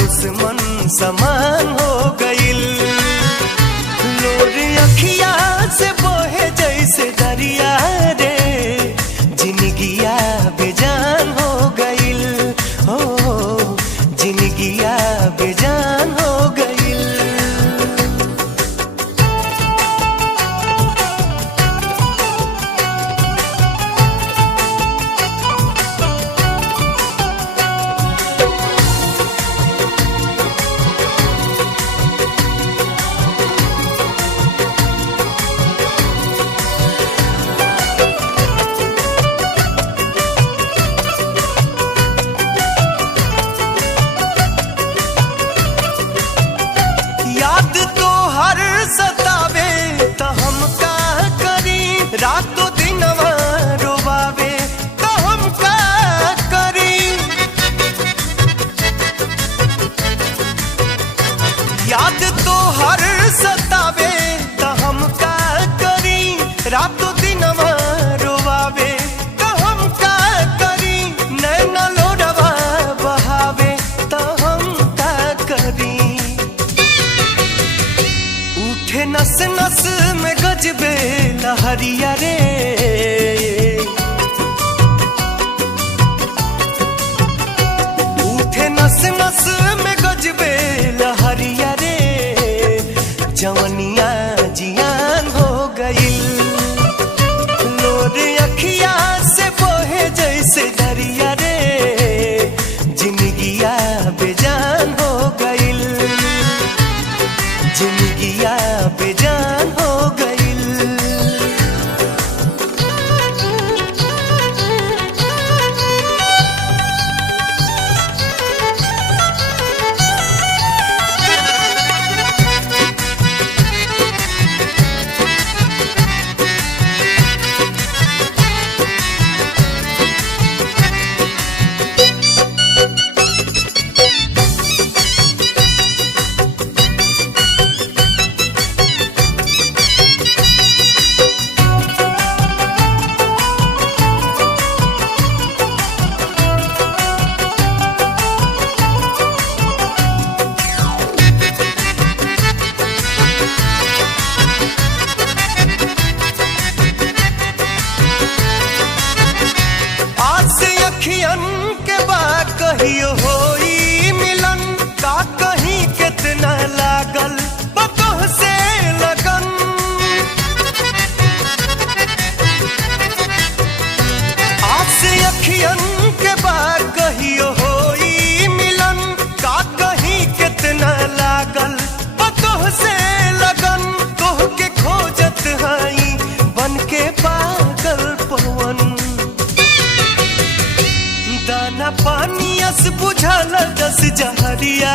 दुश्मन समान हो गइल। लोर अखिया से बहे जैसे दरिया रे, जिंदगिया बेजान हो गइल। हो जिंदगिया बेजान हो गइल। याद तो हर सतावे तो हम का करी, रातों दिनवा रोवावे तो हम का करी। याद तो हर सतावे तो हम का करी, रातों दिनवा रोवावे तो हम का करी। नैना लोडवा बहावे तो हम का करी। उठे नस नस में गजबे लहरिया रे, उठे नस नस में गजबे लहरिया रे। जवनिया जियान हो गइल। लोर अखिया से बहे जैसे दरिया रे, जिंदगिया बेजान हो गइल। जिंदगिया बेजान हो गइल। अखियन के बाद कहियो होई मिलन, का कहीं कितना लागल बतोह से लगन। आज से अखियन के बाद कहियो होई मिलन, का कहीं कितना लागल बतोह से लगन। तोह के खोजत हई बन के पागल पवन। दाना पानी अस बुझल जस जहरिया